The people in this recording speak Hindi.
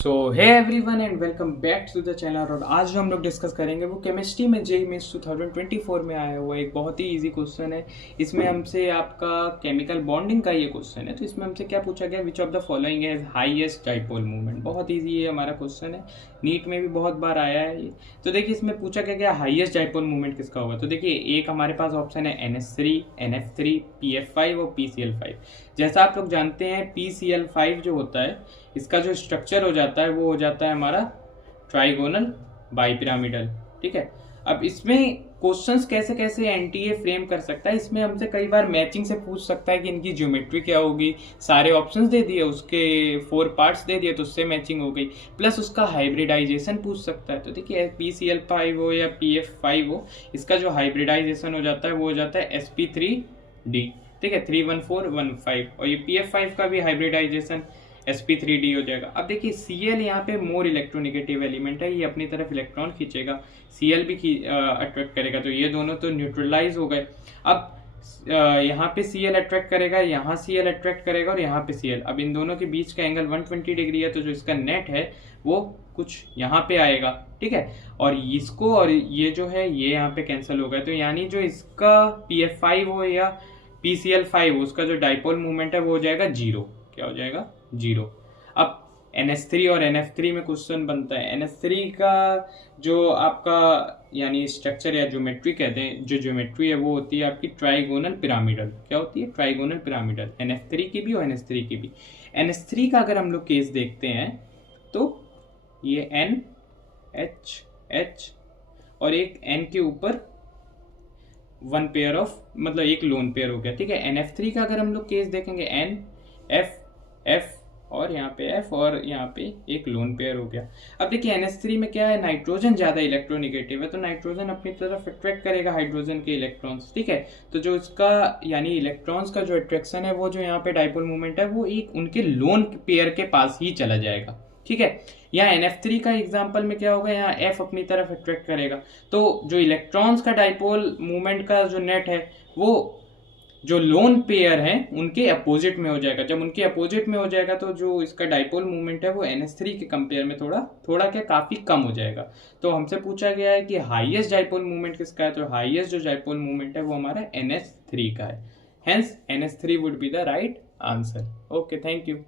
So hey everyone and welcome back to the channel. और आज जो हम लोग डिस्कस करेंगे वो केमिस्ट्री में जेईई मेंस 2024 में आया हुआ एक बहुत ही इजी क्वेश्चन है। इसमें हमसे आपका केमिकल बॉन्डिंग का ये क्वेश्चन है। तो इसमें हमसे क्या पूछा गया, which of the following has highest dipole movement. बहुत ईजी ये हमारा क्वेश्चन है, नीट में भी बहुत बार आया है ये। तो देखिए इसमें पूछा गया हाईएस्ट डाइपोल मूवमेंट किसका होगा। तो देखिए एक हमारे पास ऑप्शन है NH3, NF3, PF5 और PCl5। जैसा आप लोग जानते हैं PCl5 जो होता है इसका जो स्ट्रक्चर हो जाता है वो हो जाता है हमारा ट्राइगोनल बाइपिरामिडल। ठीक है, अब इसमें क्वेश्चंस कैसे कैसे एनटीए फ्रेम कर सकता है, इसमें हमसे कई बार मैचिंग से पूछ सकता है कि इनकी ज्योमेट्री क्या होगी। सारे ऑप्शंस दे दिए, उसके 4 पार्ट्स दे दिए तो उससे मैचिंग हो गई, प्लस उसका हाइब्रिडाइजेशन पूछ सकता है। तो देखिए PCl5 हो या PF5 हो, इसका जो हाइब्रिडाइजेशन हो जाता है वो हो जाता है sp3d। ठीक है, 31415। और ये PF5 का भी हाइब्रिडाइजेशन sp3d हो जाएगा। अब देखिए Cl यहाँ पे मोर इलेक्ट्रोनेगेटिव एलिमेंट है, ये अपनी तरफ इलेक्ट्रॉन खींचेगा, Cl भी अट्रैक्ट करेगा, तो ये दोनों तो न्यूट्रलाइज हो गए। अब यहाँ पे Cl अट्रैक्ट करेगा, यहाँ Cl अट्रैक्ट करेगा और यहाँ पे Cl। अब इन दोनों के बीच का एंगल 120 डिग्री है, तो जो इसका नेट है वो कुछ यहाँ पे आएगा। ठीक है, और इसको और ये जो है ये यहाँ पे कैंसिल हो गया। तो यानी जो इसका PF5 हो या PCl5 हो, उसका जो डाइपोल मूवमेंट है वो हो जाएगा 0। क्या हो जाएगा? 0। अब NH3 और NF3 में क्वेश्चन बनता है। NH3 का जो आपका यानी स्ट्रक्चर या ज्योमेट्री कहते हैं, जो ज्योमेट्री है वो होती है आपकी ट्राइगोनल पिरामिडल। क्या होती है? Trigonal pyramidal. NF3 की भी और NH3 की भी। NH3 का अगर हम लोग केस देखते हैं तो ये N H H और एक N के ऊपर वन पेयर ऑफ, मतलब एक लोन पेयर हो गया। ठीक है, NF3 का अगर हम लोग केस देखेंगे N F F और यहाँ पे F और यहाँ पे एक लोन पेयर हो गया। अब देखिए NH3 में क्या है, नाइट्रोजन ज्यादा इलेक्ट्रोनेगेटिव है, तो नाइट्रोजन अपनी तरफ अट्रैक्ट करेगा हाइड्रोजन के इलेक्ट्रॉन्स। ठीक है, तो जो इसका यानी इलेक्ट्रॉन्स का जो अट्रैक्शन है वो जो यहाँ पे डाइपोल मूवमेंट है वो एक उनके लोन पेयर के पास ही चला जाएगा। ठीक है, यहाँ NF3 का एग्जाम्पल में क्या होगा, यहाँ F अपनी तरफ अट्रैक्ट करेगा, तो जो इलेक्ट्रॉन्स का डाइपोल मूवमेंट का जो नेट है वो जो लोन पेयर है उनके अपोजिट में हो जाएगा। जब उनके अपोजिट में हो जाएगा तो जो इसका डाइपोल मूवमेंट है वो NH3 के कंपेयर में थोड़ा थोड़ा क्या काफी कम हो जाएगा। तो हमसे पूछा गया है कि हाईएस्ट डाइपोल मूवमेंट किसका है, तो हाईएस्ट जो डाइपोल मूवमेंट है वो हमारा NH3 का है। Hence NH3 would be the right answer. Okay, thank you.